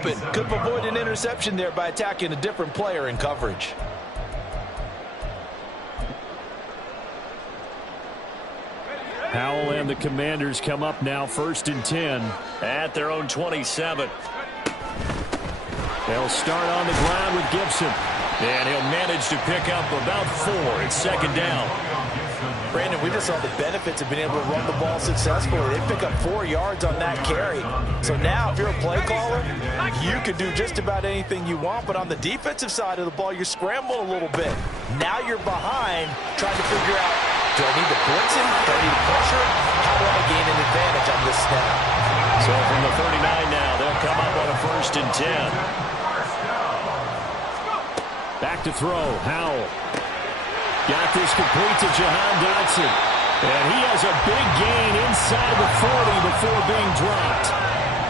open. Could have avoided an interception there by attacking a different player in coverage. Howell and the Commanders come up now 1st and 10 at their own 27. They'll start on the ground with Gibson. And he'll manage to pick up about 4. It's 2nd down. Brandon, we just saw the benefits of being able to run the ball successfully. They pick up 4 yards on that carry. So now if you're a play caller, you can do just about anything you want. But on the defensive side of the ball, you're scrambling a little bit. Now you're behind trying to figure out, do I need to blitz him? Do I need to pressure? How do I gain an advantage on this snap? So from the 39 now, they'll come up on a 1st and 10. Back to throw, Howell. Got this complete to Jahan Dotson. And he has a big gain inside the 40 before being dropped.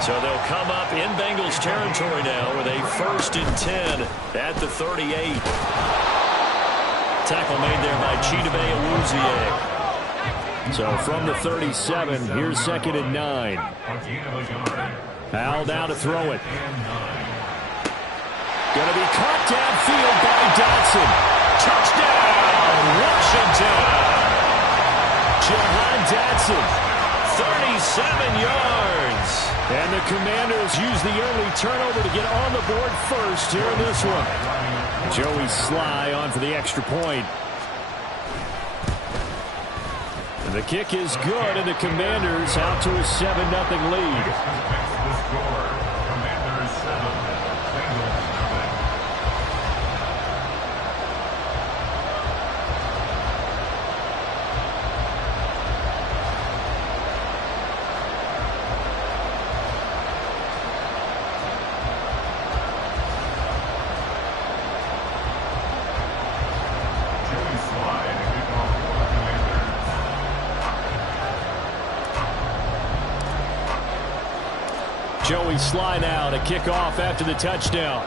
So they'll come up in Bengals territory now with a 1st and 10 at the 38. Tackle made there by Chidobe Awuzie. So from the 37, here's 2nd and 9. Howell down to throw it. Going to be caught downfield by Dotson. Touchdown, Washington. Jahan Dotson, 37 yards. And the Commanders use the early turnover to get on the board first here in this one. Joey Sly on for the extra point. And the kick is good, and the Commanders out to a 7-0 lead. Joey Sly now to kick off after the touchdown.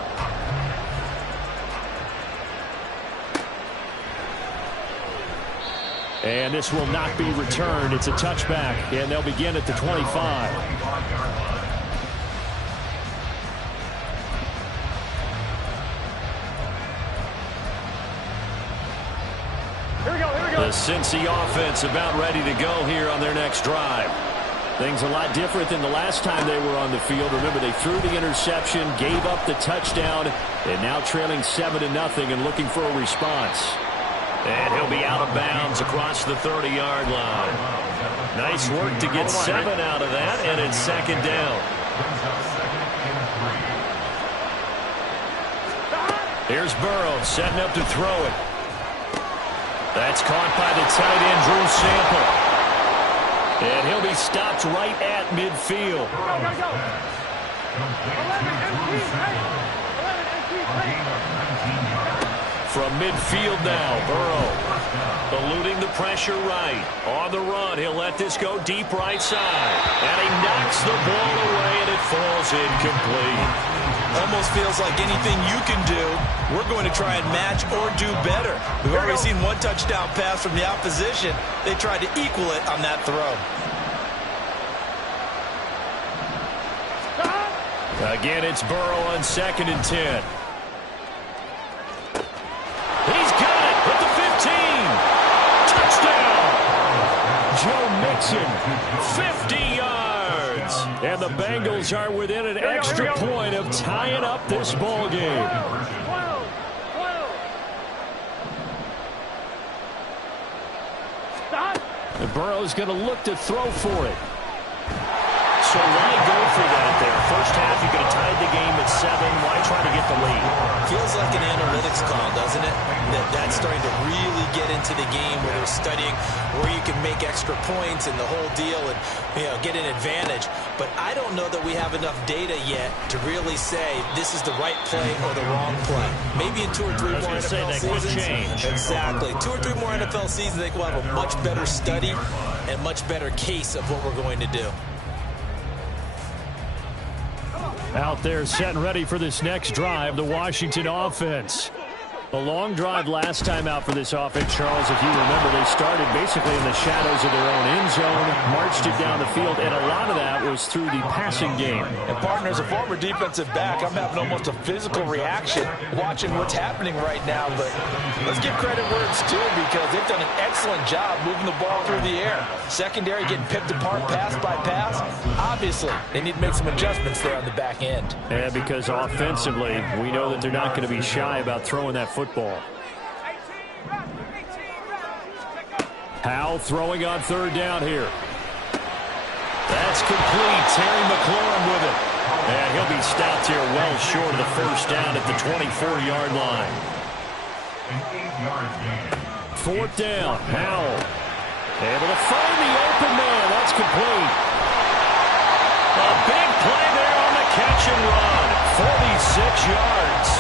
And this will not be returned. It's a touchback, and they'll begin at the 25. The Cincy offense about ready to go here on their next drive. Things a lot different than the last time they were on the field. Remember, they threw the interception, gave up the touchdown, and now trailing 7-0 and looking for a response. And he'll be out of bounds across the 30-yard line. Nice work to get 7 out of that, and it's 2nd down. Here's Burrow setting up to throw it. That's caught by the tight end, Drew Sample. And he'll be stopped right at midfield. From midfield now, Burrow eluding the pressure right. On the run, he'll let this go deep right side. And he knocks the ball away, and it falls incomplete. Almost feels like anything you can do, we're going to try and match or do better. We've already seen one touchdown pass from the opposition. They tried to equal it on that throw. Again, it's Burrow on 2nd and 10. He's got it at the 15. Touchdown. Joe Mixon, 50 yards. And the Bengals are within an extra point of tying up this ball game. And Burrow's going to look to throw for it. So why go for that there? First half, you could have tied the game at 7. Why try to get the lead? Feels like an analytics call, doesn't it? That's starting to really get into the game where they're studying where you can make extra points and the whole deal and, you know, get an advantage. But I don't know that we have enough data yet to really say this is the right play or the wrong play. Maybe in 2 or 3 more NFL seasons. Change. Exactly. 2 or 3 more NFL seasons, I think we'll have a much better study and much better case of what we're going to do. Out there set and ready for this next drive, the Washington offense. The long drive last time out for this offense, Charles, if you remember, they started basically in the shadows of their own end zone, marched it down the field, and a lot of that was through the passing game. And partner, as a former defensive back, I'm having almost a physical reaction watching what's happening right now. But let's give credit where it's due, because they've done an excellent job moving the ball through the air. Secondary getting picked apart pass by pass. Obviously, they need to make some adjustments there on the back end. Yeah, because offensively, we know that they're not going to be shy about throwing that football. Howell throwing on third down here. That's complete. Terry McLaurin with it. And he'll be stopped here well short of the first down at the 24-yard line. Fourth down. Howell able to find the open man. That's complete. A big play there on the catch and run. 46 yards.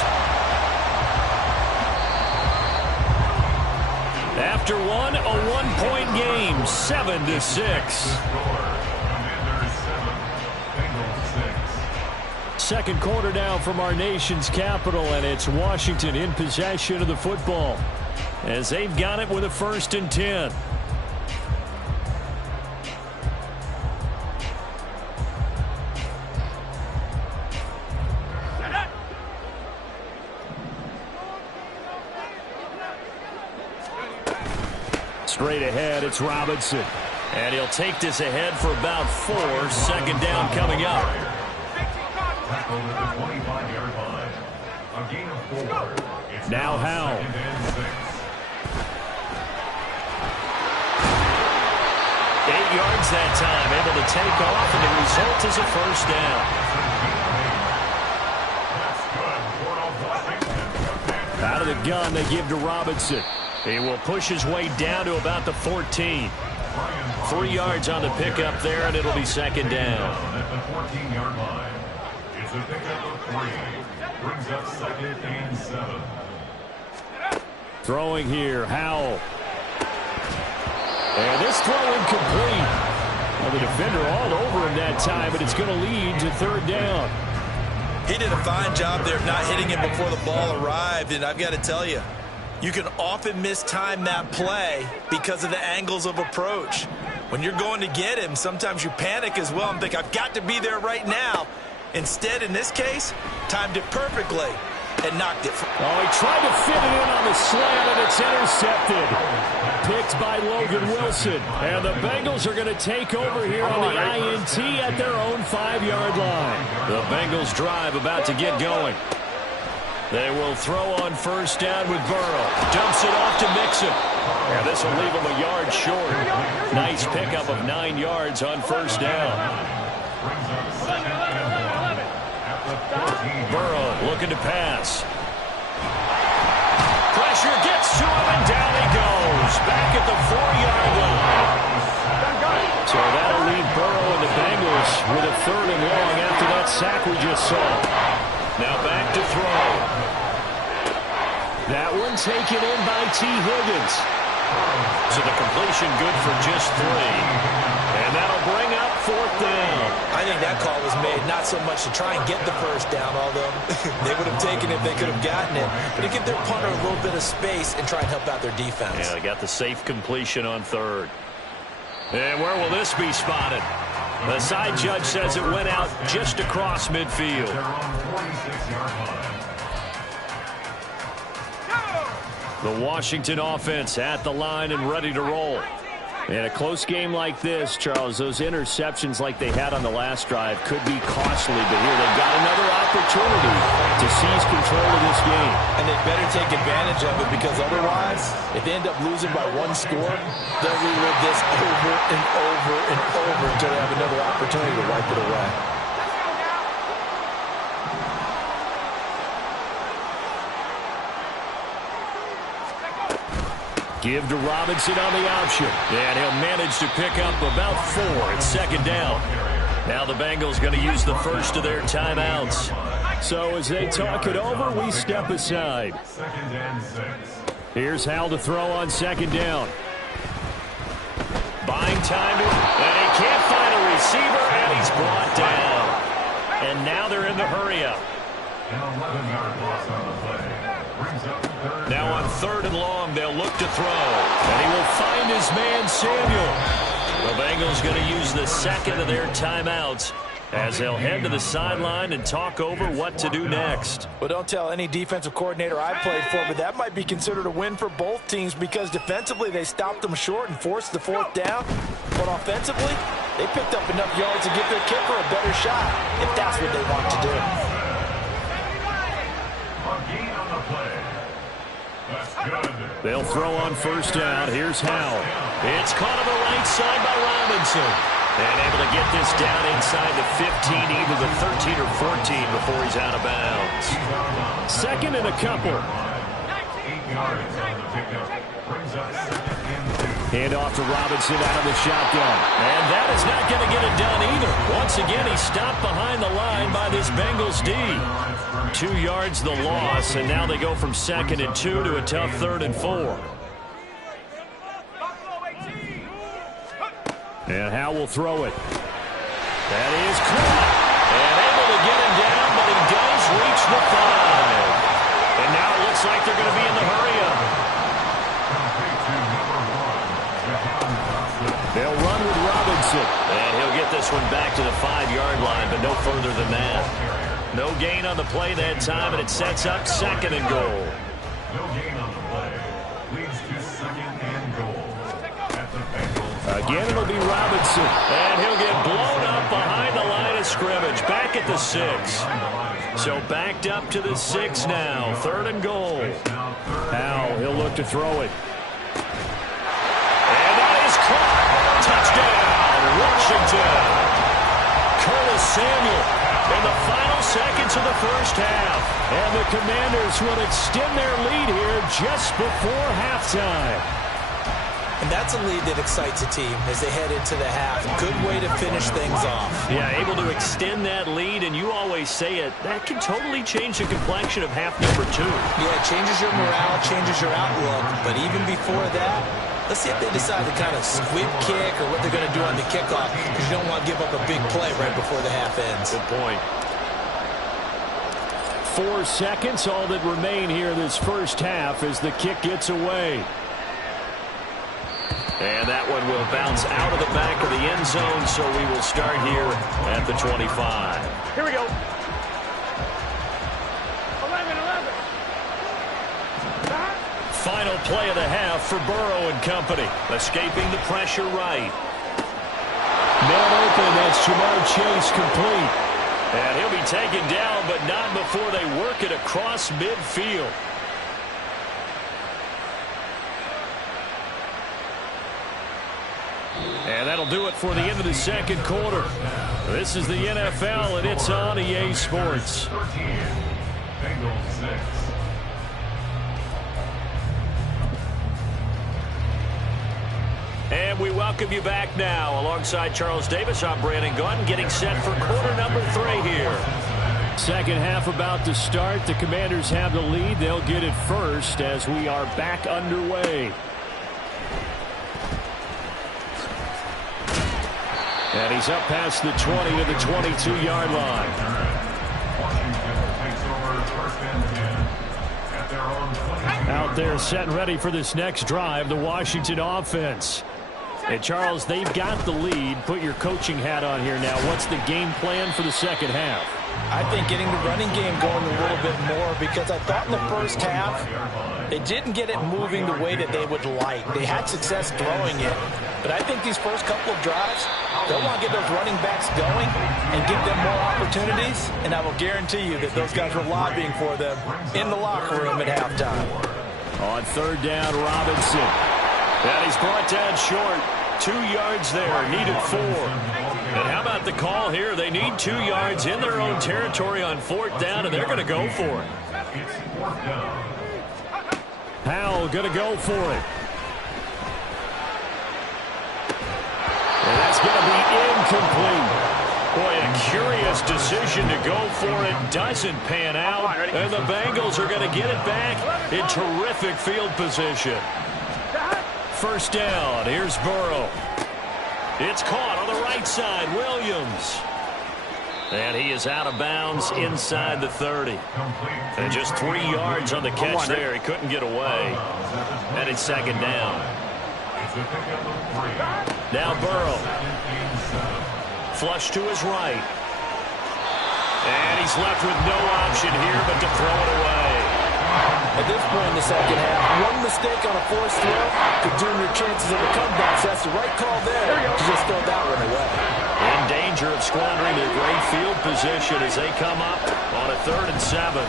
After one, a one-point game, 7-6. Second quarter now from our nation's capital, and it's Washington in possession of the football as they've got it with a 1st and 10. Straight ahead, it's Robinson. And he'll take this ahead for about 4. Second down coming up. Now Howell. 8 yards that time, able to take off, and the result is a first down. Out of the gun, they give to Robinson. He will push his way down to about the 14. 3 yards on the pickup there, and it'll be second down. At the 14-yard line. It's a pickup of 3. Brings up 2nd and 7. Throwing here, Howell. And this throw incomplete. Well, the defender all over him that time, but it's going to lead to third down. He did a fine job there of not hitting him before the ball arrived, and I've got to tell you, you can often mistime that play because of the angles of approach. When you're going to get him, sometimes you panic as well and think, I've got to be there right now. Instead, in this case, timed it perfectly and knocked it. Oh, he tried to fit it in on the slant, and it's intercepted. Picked by Logan Wilson. And the Bengals are going to take over here on the INT at their own 5-yard line. The Bengals drive about to get going. They will throw on first down with Burrow. Dumps it off to Mixon. And this will leave him a yard short. Nice pickup of 9 yards on first down. Burrow looking to pass. Pressure gets to him, and down he goes. Back at the 4-yard line. So that'll leave Burrow and the Bengals with a 3rd and long after that sack we just saw. Now back to throw. That one taken in by T. Higgins. So the completion good for just 3. And that'll bring up 4th down. I think that call was made not so much to try and get the first down, although they would have taken it if they could have gotten it, but to give their punter a little bit of space and try and help out their defense. Yeah, they got the safe completion on 3rd. And where will this be spotted? The side judge says it went out just across midfield. The Washington offense at the line and ready to roll. In a close game like this, Charles, those interceptions like they had on the last drive could be costly, but here they've got another opportunity to seize control of this game. And they better take advantage of it, because otherwise, if they end up losing by 1 score, they'll relive this over and over and over until they have another opportunity to wipe it away. Give to Robinson on the option. And he'll manage to pick up about 4. It's second down. Now the Bengals going to use the first of their timeouts. So as they talk it over, we step aside. Here's Howell to throw on second down. Buying time, and he can't find a receiver, and he's brought down. And now they're in the hurry-up. An 11-yard loss on the play. Brings up third Now down. on 3rd and long, they'll look to throw. And he will find his man, Samuel. The Bengals going to use the second of their timeouts as they'll head to the sideline and talk over what to do next. Well, don't tell any defensive coordinator I played for, but that might be considered a win for both teams because defensively they stopped them short and forced the 4th down. But offensively, they picked up enough yards to give their kicker a better shot if that's what they want to do. A gain on the play. That's good. They'll throw on 1st down. Here's Howell. It's caught on the right side by Robinson. And able to get this down inside the 15, either the 13 or 14 before he's out of bounds. 2nd and a couple. 8 yards on the pickup. Brings up 2nd and 2. Hand off to Robinson out of the shotgun. And that is not going to get it done either. Once again, he's stopped behind the line by this Bengals D. 2 yards the loss, and now they go from 2nd and 2 to a tough 3rd and 4. And Howe will throw it. That is caught. And able to get him down, but he does reach the 5. And now it looks like they're going to be in the hurry-up. They'll run with Robinson. And he'll get this one back to the 5-yard line, but no further than that. No gain on the play that time, and it sets up 2nd and goal. No gain on the play. Leads to 2nd and goal. At the Bengals. Again, it'll be Robinson. And he'll get blown up behind the line of scrimmage. Back at the 6. So backed up to the 6 now. 3rd and goal. Howell, he'll look to throw it. And that is caught. Touchdown, Washington. Curtis Samuel in the final seconds of the 1st half. And the Commanders will extend their lead here just before halftime. And that's a lead that excites a team as they head into the half. Good way to finish things off. Yeah, able to extend that lead, and you always say it, that can totally change the complexion of half number 2. Yeah, it changes your morale, changes your outlook. But even before that, let's see if they decide to kind of squib kick or what they're going to do on the kickoff, because you don't want to give up a big play right before the half ends. Good point. 4 seconds, all that remain here this 1st half as the kick gets away. And that one will bounce out of the back of the end zone, so we will start here at the 25. Here we go. 11. Final play of the half for Burrow and company. Escaping the pressure right. Man open, that's Jamar Chase complete. And he'll be taken down, but not before they work it across midfield. And that'll do it for the end of the 2nd quarter. This is the NFL, and it's on EA Sports. 13. Bengals 6. And we welcome you back now. Alongside Charles Davis, I'm Brandon Gaudin, getting set for quarter number 3 here. 2nd half about to start. The Commanders have the lead. They'll get it first as we are back underway. And he's up past the 20 to the 22-yard line. Washington takes over 1st and 10 at their own 20. Out there set and ready for this next drive, the Washington offense. And Charles, they've got the lead. Put your coaching hat on here now. What's the game plan for the 2nd half? I think getting the running game going a little bit more, because I thought in the 1st half they didn't get it moving the way that they would like. They had success throwing it, but I think these first couple of drives, they'll want to get those running backs going and give them more opportunities, and I will guarantee you that those guys were lobbying for them in the locker room at halftime. On 3rd down, Robinson. And he's brought down short. 2 yards there, needed 4. And how about the call here? They need 2 yards in their own territory on 4th down, and they're going to go for it. It's 4th down. Howell going to go for it. And that's going to be incomplete. Boy, a curious decision to go for it. Doesn't pan out. And the Bengals are going to get it back in terrific field position. 1st down. Here's Burrow. It's caught on the right side. Williams. And he is out of bounds inside the 30. And just 3 yards on the catch there. He couldn't get away. And it's second down. Now Burrow. Flush to his right. And he's left with no option here but to throw it away. At this point in the second half, one mistake on a forced throw could doom your chances of a comeback. So that's the right call there to just throw that one away. In danger of squandering their great field position as they come up on a 3rd and 7.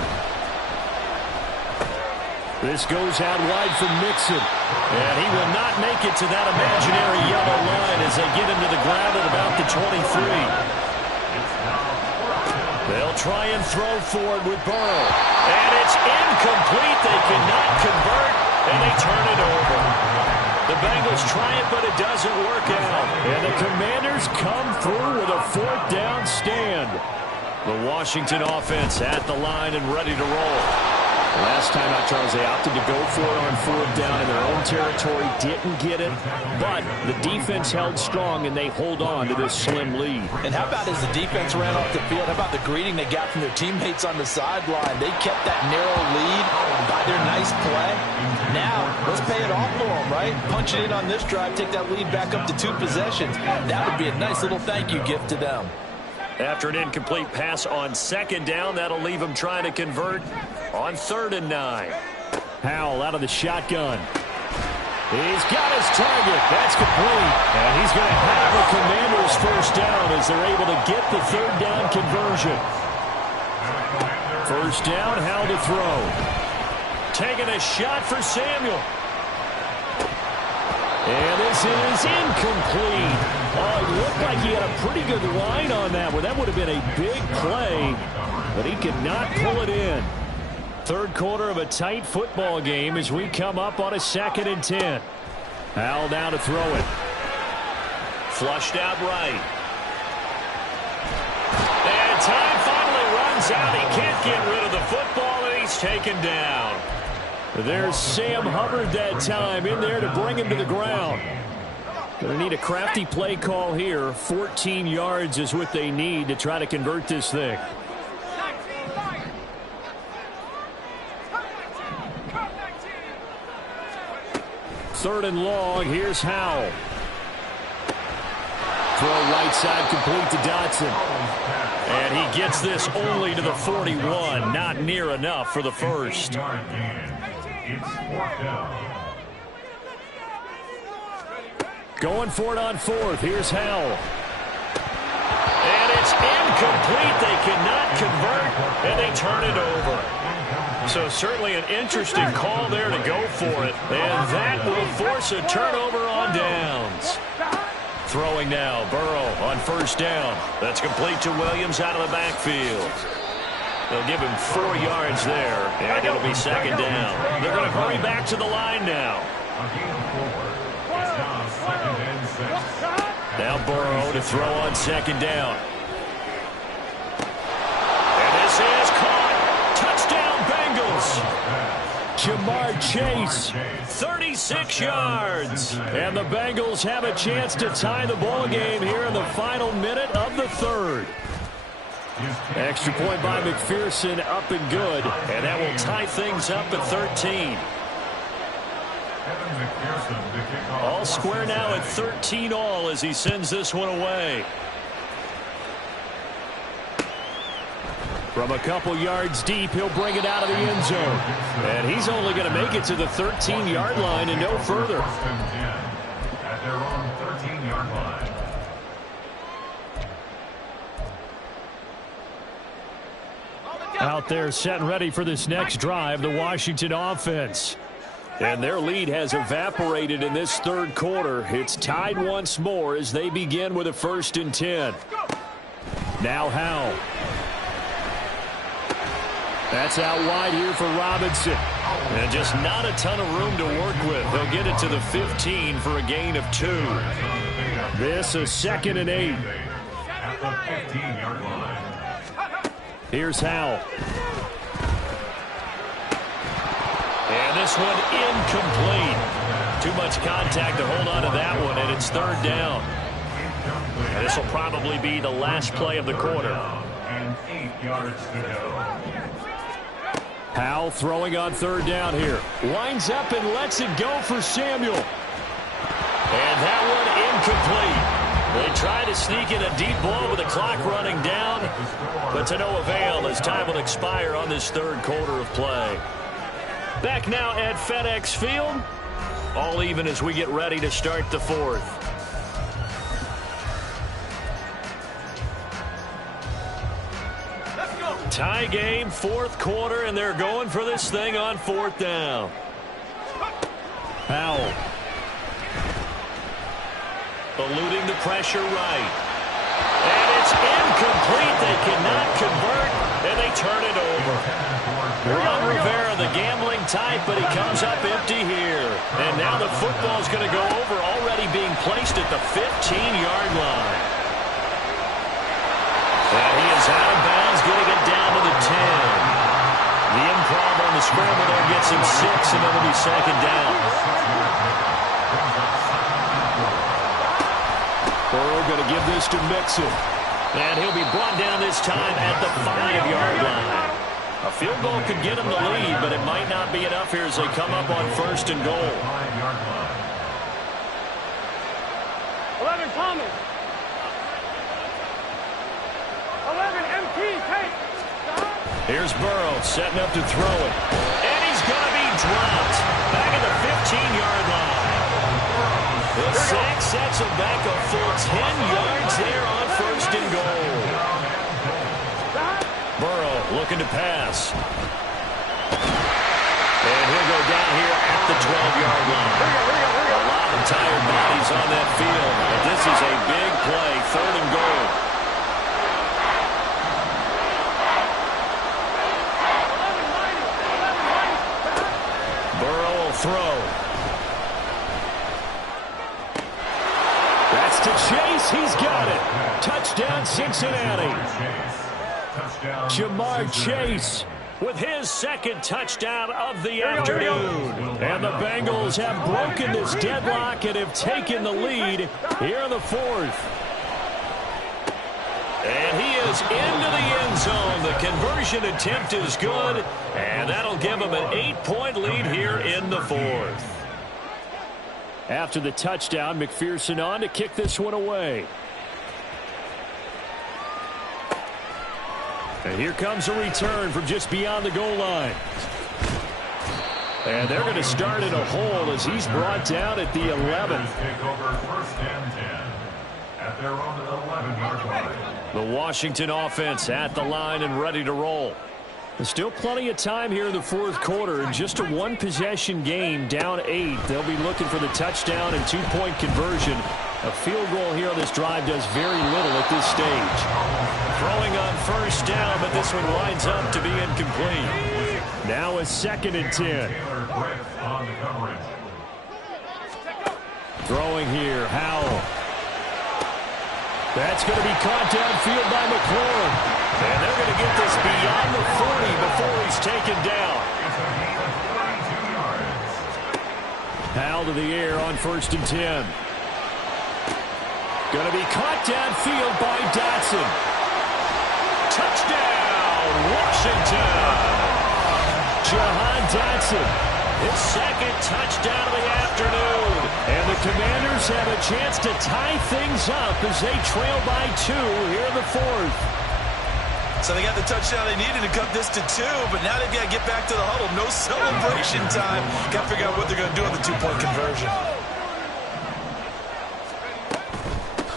This goes out wide for Mixon. And he will not make it to that imaginary yellow line as they get him to the ground at about the 23. They'll try and throw forward with Burrow. And it's incomplete. They cannot convert, and they turn it over. The Bengals try it, but it doesn't work out. And the Commanders come through with a 4th down stand. The Washington offense at the line and ready to roll. Last time out, Charles, they opted to go for it on 4th down in their own territory. Didn't get it, but the defense held strong, and they hold on to this slim lead. And how about as the defense ran off the field, how about the greeting they got from their teammates on the sideline? They kept that narrow lead by their nice play. Now, let's pay it off for them, right? Punch it in on this drive, take that lead back up to 2 possessions. That would be a nice little thank you gift to them. After an incomplete pass on 2nd down, that'll leave him trying to convert on 3rd and 9. Howell out of the shotgun. He's got his target. That's complete. And he's going to have the Commanders' 1st down as they're able to get the 3rd down conversion. 1st down, Howell to throw. Taking a shot for Samuel. And this is incomplete. Oh, it looked like he had a pretty good line on that one. That would have been a big play, but he could not pull it in. 3rd quarter of a tight football game as we come up on a 2nd and 10. Howell now to throw it. Flushed out right. And time finally runs out. He can't get rid of the football, and he's taken down. There's Sam Hubbard that time in there to bring him to the ground. Going to need a crafty play call here. 14 yards is what they need to try to convert this thing. 3rd and long. Here's Howell. Throw right side complete to Dotson. And he gets this only to the 41. Not near enough for the 1st. Going for it on 4th. Here's Howell. And it's incomplete. They cannot convert, and they turn it over. So certainly an interesting call there to go for it. And that will force a turnover on downs. Throwing now, Burrow on 1st down. That's complete to Williams out of the backfield. They'll give him 4 yards there, and it'll be 2nd down. They're going to hurry back to the line now. Now Burrow to throw on 2nd down. And this is caught. Touchdown Bengals. Jamar Chase. 36 yards. And the Bengals have a chance to tie the ball game here in the final minute of the 3rd. Extra point by McPherson, up and good. And that will tie things up at 13. All square now at 13 all as he sends this one away. From a couple yards deep, he'll bring it out of the end zone. And he's only going to make it to the 13-yard line and no further. At their own 13-yard line. Out there set and ready for this next drive, the Washington offense. And their lead has evaporated in this 3rd quarter. It's tied once more as they begin with a 1st and 10. Now Howell. That's out wide here for Robinson. And just not a ton of room to work with. They'll get it to the 15 for a gain of 2. This is 2nd and 8. At the 15-yard line. Here's Howell. And this one incomplete. Too much contact to hold on to that one, and it's 3rd down. And this will probably be the last play of the quarter. and 8 yards to go. Howell throwing on third down here. Winds up and lets it go for Samuel. And that one incomplete. They try to sneak in a deep ball with the clock running down, but to no avail as time will expire on this third quarter of play. Back now at FedEx Field. All even as we get ready to start the fourth. Tie game, fourth quarter, and they're going for this thing on fourth down. Howell. Eluding the pressure right. And it's incomplete. They cannot convert, and they turn it over. Ron Rivera, the gambling type, but he comes up empty here. And now the football's going to go over, already being placed at the 15-yard line. And he is out of bounds, getting it down to the 10. The improv on the scramble there gets him 6, and it'll be second down. Burrow going to give this to Mixon. And he'll be brought down this time at the 5-yard line. A field goal could get him the lead, but it might not be enough here as they come up on first and goal. 5-yard line. 11 Thomas. 11 MT. Take. Here's Burrow setting up to throw it. And he's going to be dropped. Back at the 15-yard line. The sack sets him back a full 10 yards there on first and goal. Burrow looking to pass. And he'll go down here at the 12-yard line. A lot of tired bodies on that field. But this is a big play, third and goal. Burrow will throw. That's to Chase. He's got it. Touchdown, Cincinnati. Jamar Chase With his second touchdown of the afternoon. And the Bengals have broken this deadlock and have taken the lead here in the fourth. And he is into the end zone. The conversion attempt is good, and that'll give him an 8-point lead here in the fourth. After the touchdown, McPherson on to kick this one away. And here comes a return from just beyond the goal line. And they're going to start in a hole as he's brought down at the 11th. Take over first and 10 at their own 11-yard line. The Washington offense at the line and ready to roll. There's still plenty of time here in the fourth quarter. In just a one-possession game, down 8. They'll be looking for the touchdown and 2-point conversion. A field goal here on this drive does very little at this stage. Throwing on first down, but this one winds up to be incomplete. Now a 2nd and 10. On the coverage. Throwing here, Howell. That's going to be caught downfield by McLaurin. And they're going to get this beyond the 40 before he's taken down. Howell to the air on 1st and 10. Going to be caught downfield by Dotson. Touchdown, Washington. Jahan Dotson. His second touchdown of the afternoon. And the Commanders have a chance to tie things up as they trail by 2 here in the fourth. So they got the touchdown they needed to cut this to 2, but now they've got to get back to the huddle. No celebration time. Got to figure out what they're going to do on the 2-point conversion.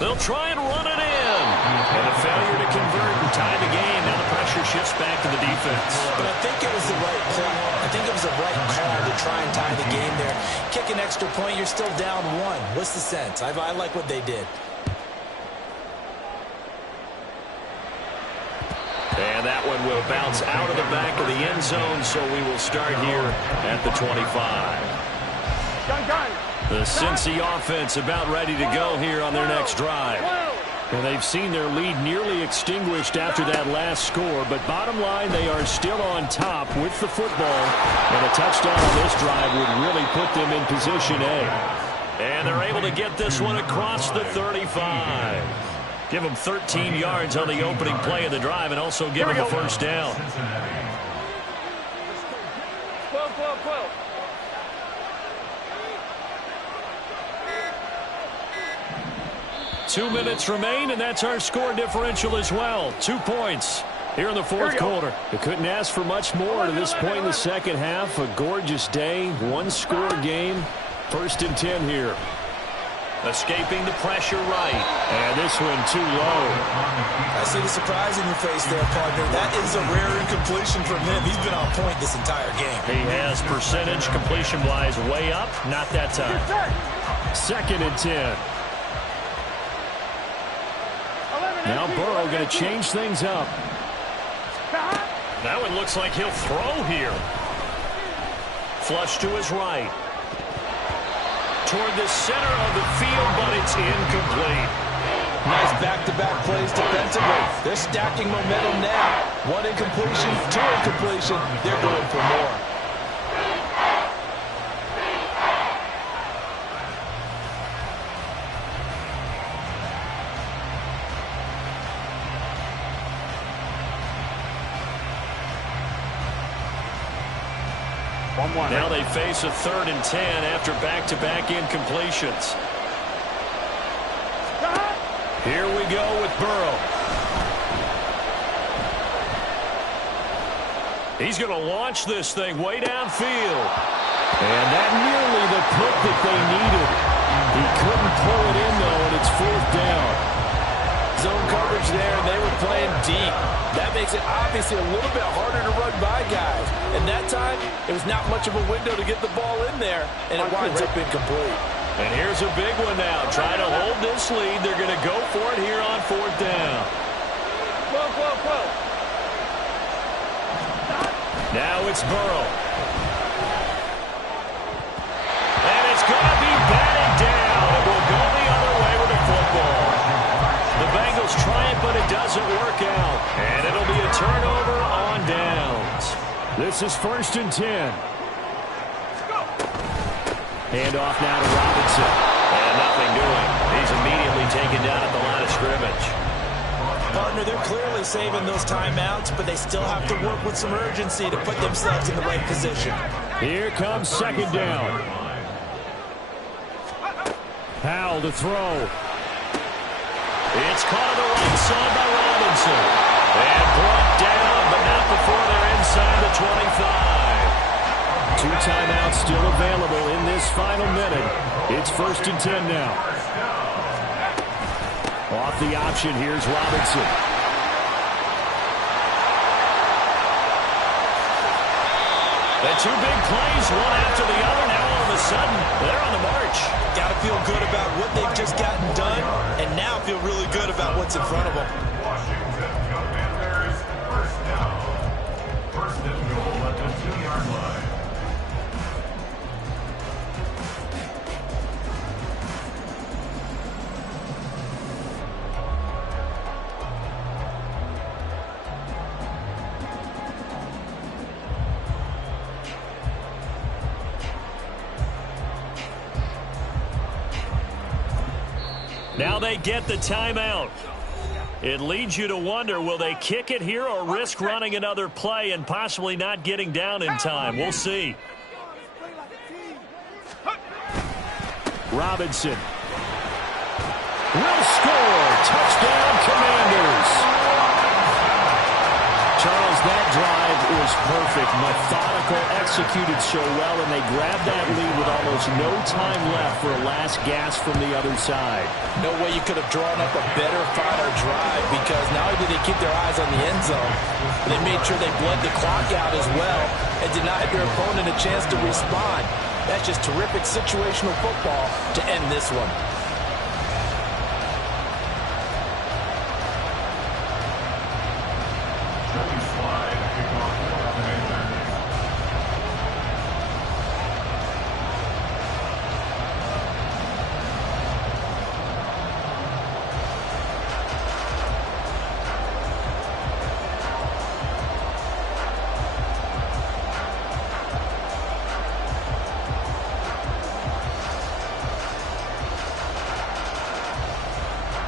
They'll try and run it in. And a failure to convert and tie the game. Now the pressure shifts back to the defense. But I think it was the right play. I think it was the right call to try and tie the game there. Kick an extra point, you're still down 1. What's the sense? I like what they did. And that one will bounce out of the back of the end zone, so we will start here at the 25. The Cincy offense about ready to go here on their next drive. And they've seen their lead nearly extinguished after that last score, but bottom line, they are still on top with the football. And a touchdown on this drive would really put them in position A. And they're able to get this one across the 35. Give him 13 yards on the opening play of the drive and also give him a first down. 12, 12, 12. Two minutes remain, and that's our score differential as well. 2 points here in the fourth quarter. You couldn't ask for much more to this point in the second half. A gorgeous day, one-score game. 1st and 10 here. Escaping the pressure right. And this one too low. I see the surprise in your face there, partner. That is a rare incompletion from him. He's been on point this entire game. He has percentage completion-wise way up. Not that time. 2nd and 10. Now Burrow going to change things up. That one looks like he'll throw here. Flush to his right. Toward the center of the field, but it's incomplete. Nice back-to-back plays defensively. They're stacking momentum now. 1 incompletion, 2 incompletion. They're going for more. Now they face a 3rd and 10 after back-to-back incompletions. Here we go with Burrow. He's going to launch this thing way downfield. And that nearly the pick that they needed. He couldn't pull it in, though, and it's 4th down. Zone coverage there, and they were playing deep. That makes it obviously a little bit harder to run by guys. And that time, it was not much of a window to get the ball in there, and it winds up incomplete. And here's a big one now. Trying to hold this lead. They're going to go for it here on 4th down. 12, 12, 12. Now it's Burrow. And it's going to be batted down. It will go the other way with the football. The Bengals try it, but it doesn't work out. And it'll be a turnover on downs. This is 1st and 10. Handoff now to Robinson. And nothing doing. He's immediately taken down at the line of scrimmage. Partner, they're clearly saving those timeouts, but they still have to work with some urgency to put themselves in the right position. Here comes 2nd down. Powell to throw. It's caught on the right side by Robinson. And brought down, but not before they're inside the 25. 2 timeouts still available in this final minute. It's 1st and 10 now. Off the option, here's Robinson. The 2 big plays, one after the other. Now all of a sudden, they're on the march. Got to feel good about what they've just gotten done, and now feel really good about what's in front of them. Washington Commanders, 1st down. 1st and goal at the 2-yard line. Now they get the timeout. It leads you to wonder, will they kick it here or risk running another play and possibly not getting down in time? We'll see. Robinson will score. Touchdown, Commanders. Charles, that drive was perfect. Methodical, executed so well, and they grabbed that lead with almost no time left for a last gasp from the other side. No way you could have drawn up a better final drive, because not only did they keep their eyes on the end zone, they made sure they bled the clock out as well and denied their opponent a chance to respond. That's just terrific situational football to end this one.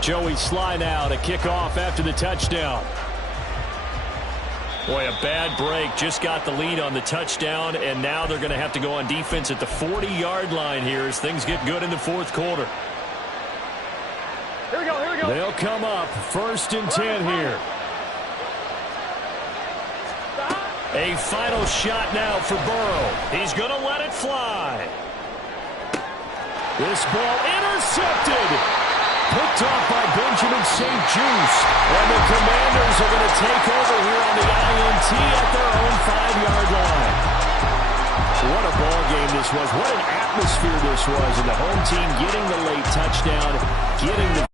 Joey Sly now to kick off after the touchdown. Boy, a bad break. Just got the lead on the touchdown, and now they're going to have to go on defense at the 40-yard line here as things get good in the fourth quarter. Here we go, here we go. They'll come up 1st and 10 here. A final shot now for Burrow. He's going to let it fly. This ball intercepted. Picked off by Benjamin St. Juice. And the Commanders are going to take over here on the INT at their own 5-yard line. What a ball game this was. What an atmosphere this was. And the home team getting the late touchdown, getting the